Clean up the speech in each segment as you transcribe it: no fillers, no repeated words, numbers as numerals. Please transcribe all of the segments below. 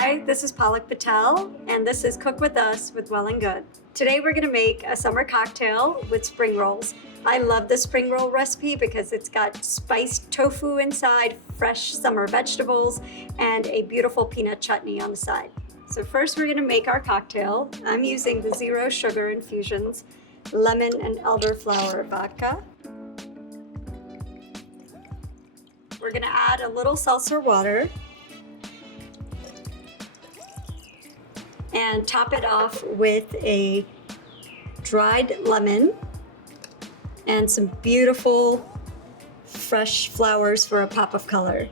Hi, this is Palak Patel, and this is Cook With Us with Well+Good. Today we're gonna make a summer cocktail with spring rolls. I love the spring roll recipe because it's got spiced tofu inside, fresh summer vegetables, and a beautiful peanut chutney on the side. So first we're gonna make our cocktail. I'm using the Zero Sugar Infusions, lemon and elderflower vodka. We're gonna add a little seltzer water and top it off with a dried lemon and some beautiful fresh flowers for a pop of color.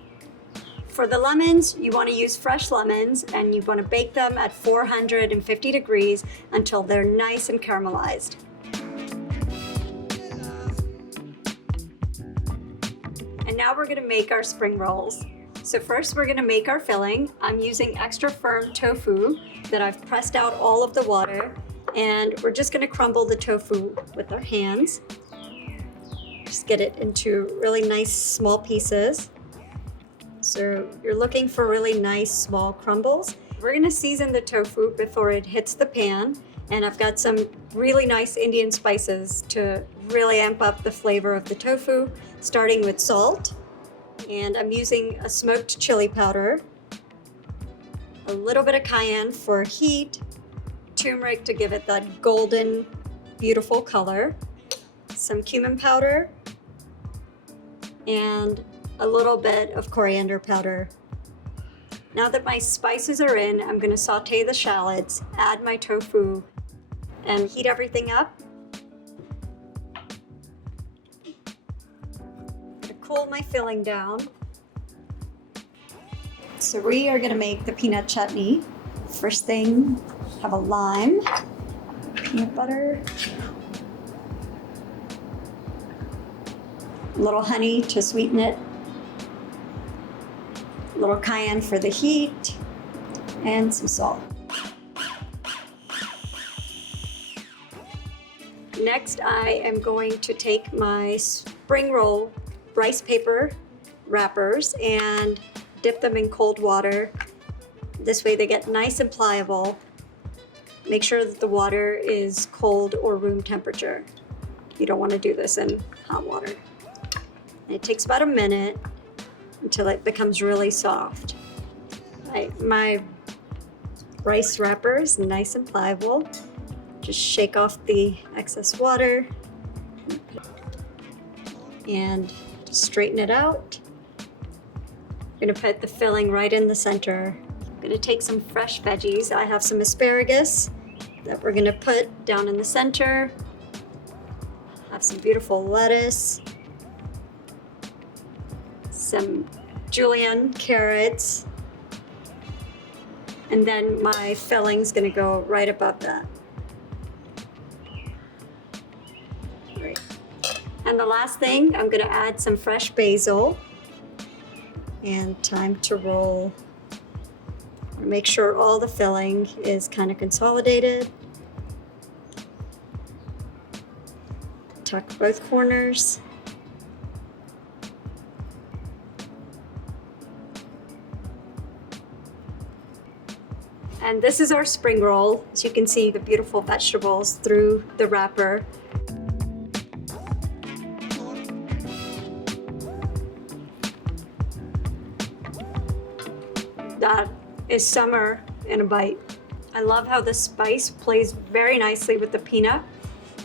For the lemons, you want to use fresh lemons and you want to bake them at 450 degrees until they're nice and caramelized. And now we're going to make our spring rolls. So first we're going to make our filling. I'm using extra firm tofu that I've pressed out all of the water, and we're just going to crumble the tofu with our hands. Just get it into really nice small pieces. So you're looking for really nice small crumbles. We're going to season the tofu before it hits the pan, and I've got some really nice Indian spices to really amp up the flavor of the tofu, starting with salt. And I'm using a smoked chili powder, a little bit of cayenne for heat, turmeric to give it that golden, beautiful color, some cumin powder, and a little bit of coriander powder. Now that my spices are in, I'm going to saute the shallots, add my tofu, and heat everything up. Cool my filling down. So we are going to make the peanut chutney. First thing, have a lime, peanut butter, a little honey to sweeten it, a little cayenne for the heat, and some salt. Next, I am going to take my spring roll rice paper wrappers and dip them in cold water. This way they get nice and pliable. Make sure that the water is cold or room temperature. You don't want to do this in hot water. And it takes about a minute until it becomes really soft. My rice wrapper is nice and pliable. Just shake off the excess water and straighten it out. I'm going to put the filling right in the center. I'm going to take some fresh veggies. I have some asparagus that we're going to put down in the center. I have some beautiful lettuce, some julienned carrots, and then my filling's going to go right above that. Right. And the last thing, I'm going to add some fresh basil, and time to roll. Make sure all the filling is kind of consolidated. Tuck both corners. And this is our spring roll. As you can see, the beautiful vegetables through the wrapper. That is summer in a bite. I love how the spice plays very nicely with the peanut,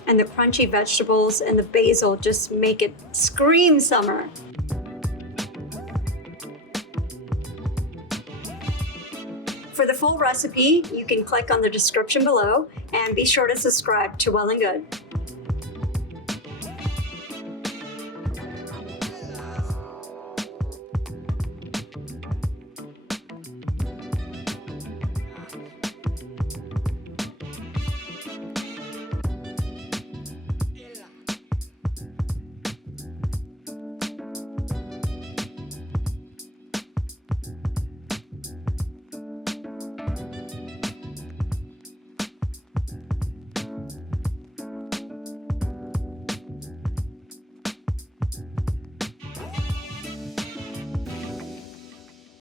and the crunchy vegetables and the basil just make it scream summer. For the full recipe, you can click on the description below, and be sure to subscribe to Well+Good.